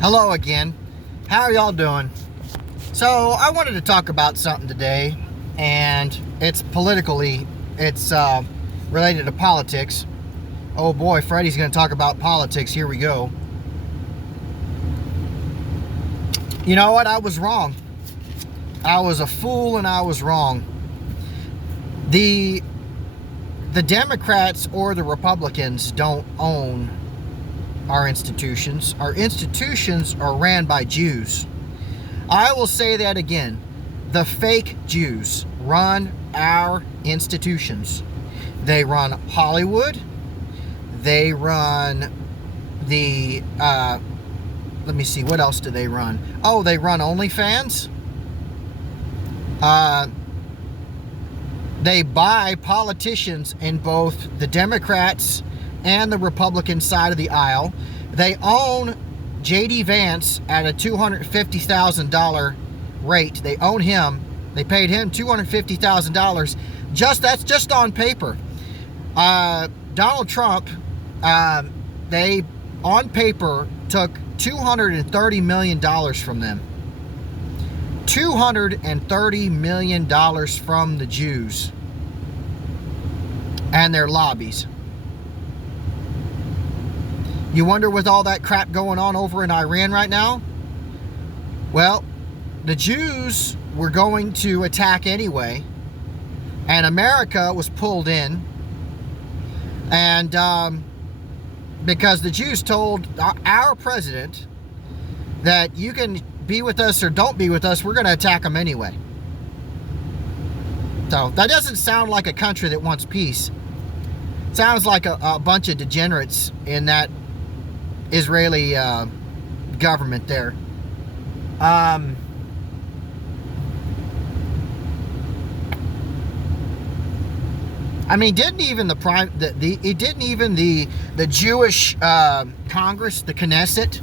Hello again. How are y'all doing? So I wanted to talk about something today, and it's related to politics. Oh boy, Freddie's going to talk about politics. Here we go. You know what? I was wrong. I was a fool and I was wrong. The Democrats or the Republicans don't own our institutions. Our institutions are ran by Jews. I will say that again. The fake Jews run our institutions. They run Hollywood. They run the, let me see, what else do they run? Oh, they run OnlyFans. They buy politicians in both the Democrats and the Republican side of the aisle. They own J.D. Vance at a $250,000 rate. They own him. They paid him $250,000. That's just on paper. Donald Trump, they on paper took $230 million from them. $230 million from the Jews and their lobbies. You wonder, with all that crap going on over in Iran right now? Well, the Jews were going to attack anyway, and America was pulled in, and because the Jews told our president that you can be with us or don't be with us, we're going to attack them anyway. So that doesn't sound like a country that wants peace. It sounds like a bunch of degenerates in that Israeli government there. I mean, didn't even the Jewish Congress, the Knesset,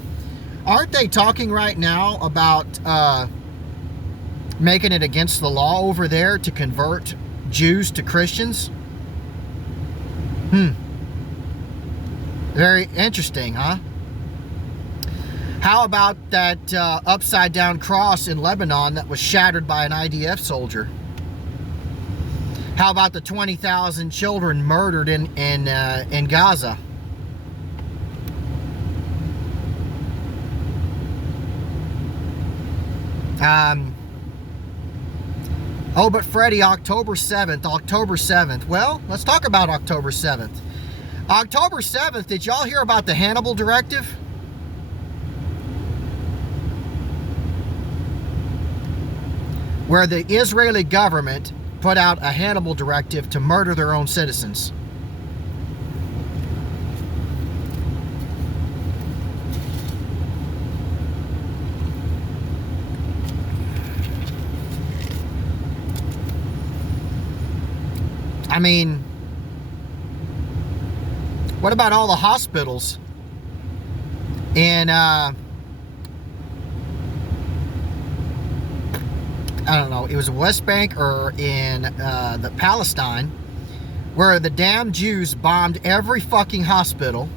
aren't they talking right now about making it against the law over there to convert Jews to Christians? Very interesting, huh? How about that upside down cross in Lebanon that was shattered by an IDF soldier? How about the 20,000 children murdered in Gaza? Oh, but Freddie, October 7th. Well, let's talk about October 7th. October 7th, did y'all hear about the Hannibal Directive? Where the Israeli government put out a Hannibal Directive to murder their own citizens. I mean, what about all the hospitals in, I don't know, it was West Bank or in the Palestine, where the damn Jews bombed every fucking hospital?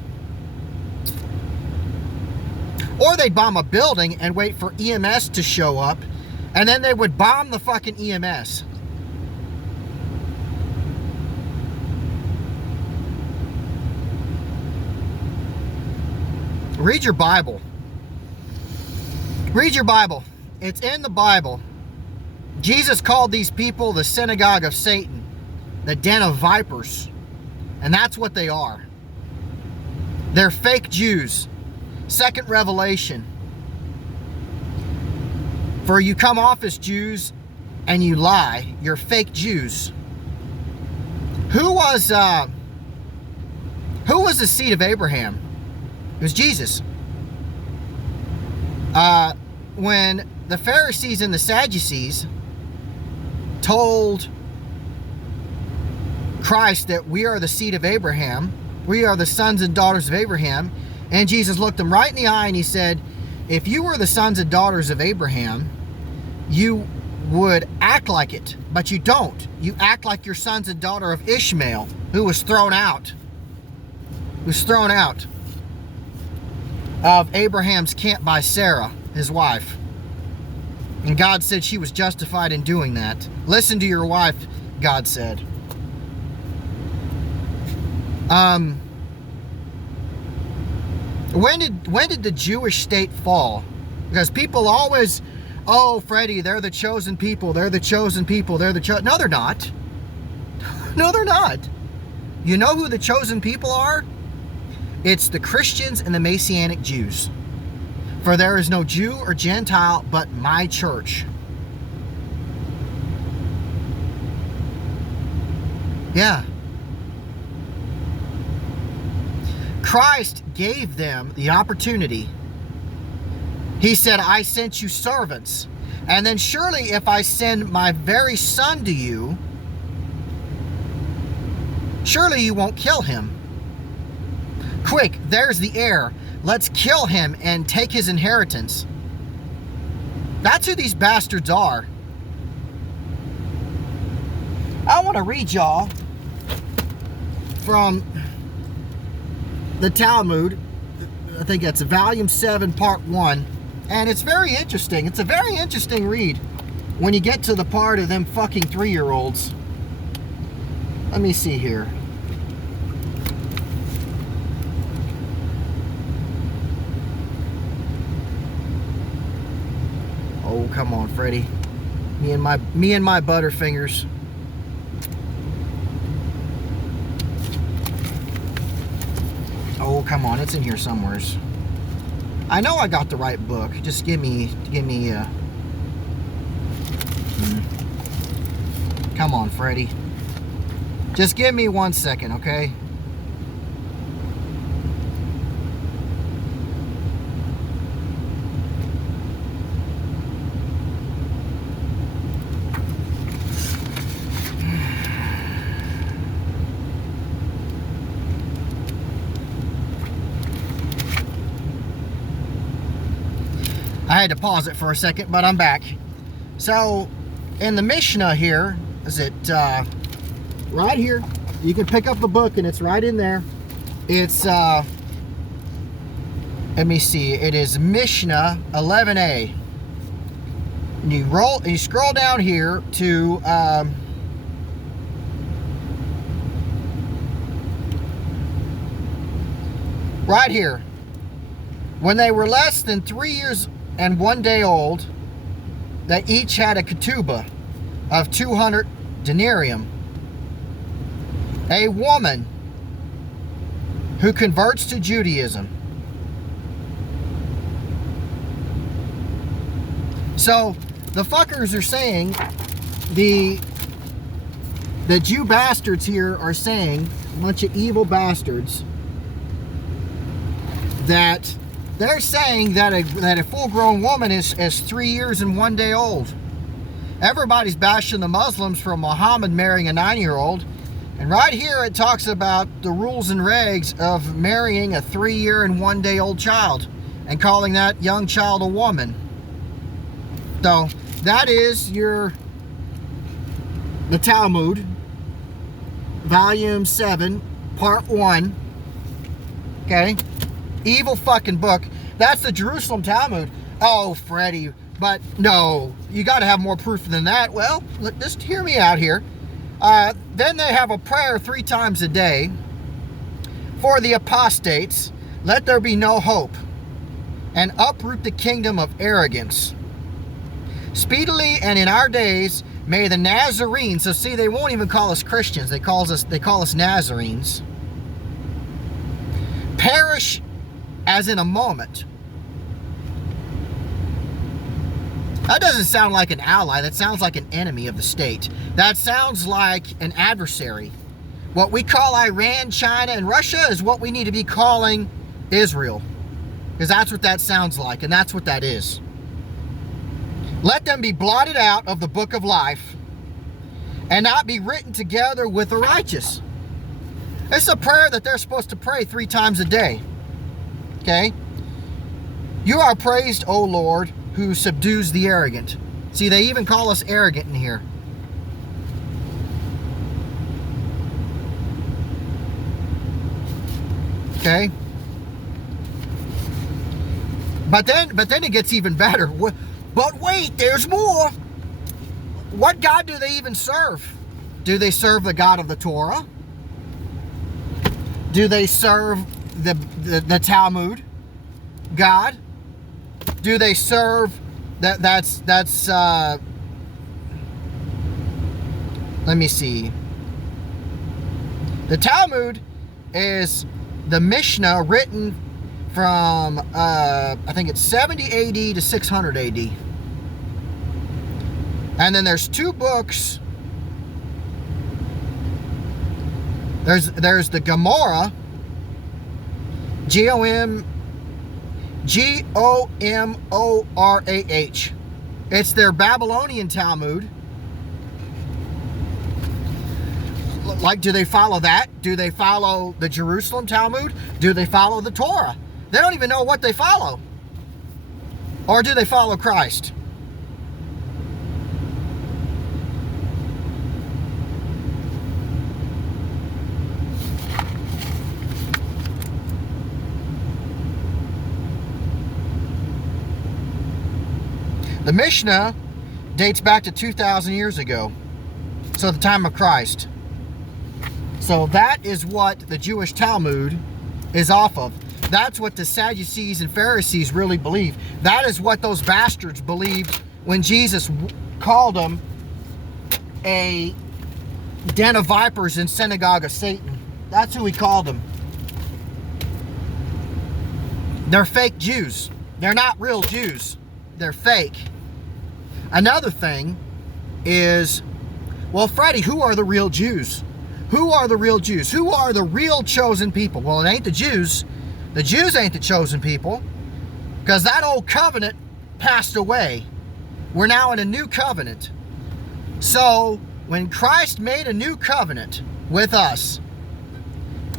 Or they'd bomb a building and wait for EMS to show up, and then they would bomb the fucking EMS. Read your Bible. Read your Bible. It's in the Bible. Jesus called these people the Synagauge of Satan, the den of vipers. And that's what they are. They're fake Jews. Second Revelation. For you come off as Jews and you lie. You're fake Jews. Who was the seed of Abraham? It was Jesus. When the Pharisees and the Sadducees told Christ that we are the seed of Abraham, we are the sons and daughters of Abraham, and Jesus looked them right in the eye and he said, if you were the sons and daughters of Abraham, you would act like it, but you don't. You act like your sons and daughter of Ishmael, who was thrown out. of Abraham's camp by Sarah, his wife. And God said she was justified in doing that. Listen to your wife, God said. When did the Jewish state fall? Because people always, oh, Freddie, they're the chosen people. They're the chosen people. They're the chosen. No, they're not. No, they're not. You know who the chosen people are? It's the Christians and the Messianic Jews. For there is no Jew or Gentile but my church. Yeah. Christ gave them the opportunity. He said, I sent you servants. And then surely if I send my very son to you, surely you won't kill him. Quick, there's the heir. Let's kill him and take his inheritance. That's who these bastards are. I want to read y'all from the Talmud. I think that's volume 7, part 1. And it's very interesting. It's a very interesting read when you get to the part of them fucking 3-year-olds. Let me see here. Oh, come on, Freddie. Me and my Butterfingers. Oh, come on, it's in here somewheres. I know I got the right book. Just give me Come on, Freddie. Just give me 1 second, okay? I had to pause it for a second, but I'm back. So, in the Mishnah here, is it right here? You can pick up the book and it's right in there. It's, let me see, it is Mishnah 11a. And you scroll down here to, right here. When they were less than 3 years and 1 day old, they each had a ketubah of 200 denarium. A woman who converts to Judaism. So the fuckers are saying, the Jew bastards here are saying, a bunch of evil bastards, that they're saying that a full-grown woman is 3 years and 1 day old. Everybody's bashing the Muslims for Muhammad marrying a 9-year-old. And right here it talks about the rules and regs of marrying a 3-year and 1 day old child and calling that young child a woman. So that is the Talmud, volume 7, part 1. Okay? Evil fucking book. That's the Jerusalem Talmud. Oh, Freddie, but no, you got to have more proof than that. Well, just hear me out here. Then they have a prayer 3 times a day for the apostates. Let there be no hope, and uproot the kingdom of arrogance. Speedily and in our days may the Nazarenes. So see, they won't even call us Christians. They call us Nazarenes. Perish as in a moment. That doesn't sound like an ally. That sounds like an enemy of the state. That sounds like an adversary. What we call Iran, China, and Russia is what we need to be calling Israel. Because that's what that sounds like, and that's what that is. Let them be blotted out of the book of life and not be written together with the righteous. It's a prayer that they're supposed to pray 3 times a day. Okay? You are praised, O Lord, who subdues the arrogant. See, they even call us arrogant in here. Okay? But then it gets even better. But wait, there's more. What God do they even serve? Do they serve the God of the Torah? Do they serve the Talmud God? Do they serve that's let me see. The Talmud is the Mishnah written from I think it's 70 AD to 600 AD. And then there's two books. There's the Gemara, Gomorrah. It's their Babylonian Talmud. Like, do they follow that? Do they follow the Jerusalem Talmud? Do they follow the Torah? They don't even know what they follow. Or do they follow Christ? The Mishnah dates back to 2,000 years ago. So the time of Christ. So that is what the Jewish Talmud is off of. That's what the Sadducees and Pharisees really believe. That is what those bastards believed when Jesus called them a den of vipers in Synagauge of Satan. That's who he called them. They're fake Jews. They're not real Jews. They're fake. Another thing is, well, Freddie, who are the real Jews? Who are the real Jews? Who are the real chosen people? Well, it ain't the Jews. The Jews ain't the chosen people, because that old covenant passed away. We're now in a new covenant. So when Christ made a new covenant with us,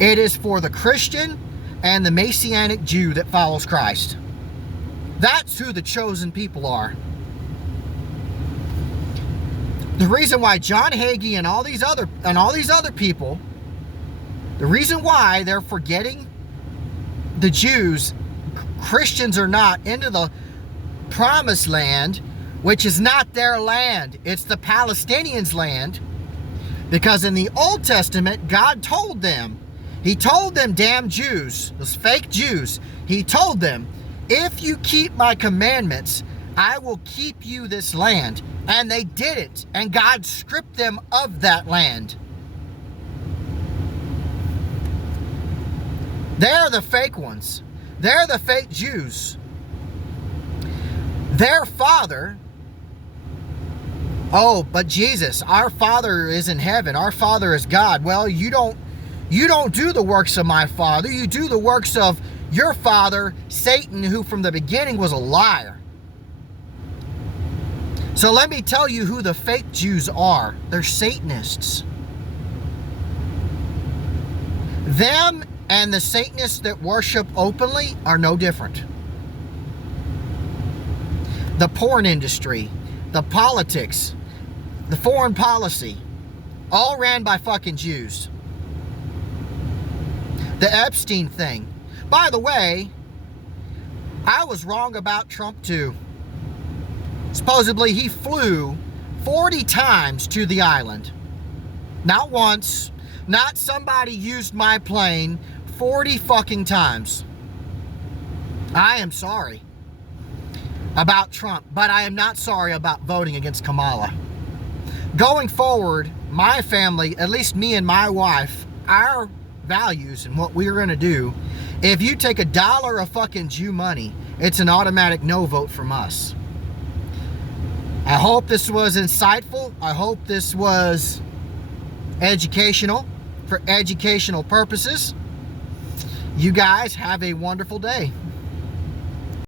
it is for the Christian and the Messianic Jew that follows Christ. That's who the chosen people are. The reason why John Hagee and all these other people, the reason why they're forgetting the Jews, Christians or not, into the promised land, which is not their land, it's the Palestinians' land, because in the Old Testament, God told them, he told them, damn Jews, those fake Jews, he told them, if you keep my commandments, I will keep you this land. And they did it. And God stripped them of that land. They're the fake ones. They're the fake Jews. Their father, oh, but Jesus, our Father is in heaven. Our Father is God. Well, you don't do the works of my Father. You do the works of your father, Satan, who from the beginning was a liar. So let me tell you who the fake Jews are. They're Satanists. Them and the Satanists that worship openly are no different. The porn industry, the politics, the foreign policy, all ran by fucking Jews. The Epstein thing. By the way, I was wrong about Trump too. Supposedly he flew 40 times to the island. Not once, not somebody used my plane 40 fucking times. I am sorry about Trump, but I am not sorry about voting against Kamala. Going forward, my family, at least me and my wife, our values and what we're going to do, if you take $1 of fucking Jew money, it's an automatic no vote from us. I hope this was insightful. I hope this was educational for educational purposes. You guys have a wonderful day.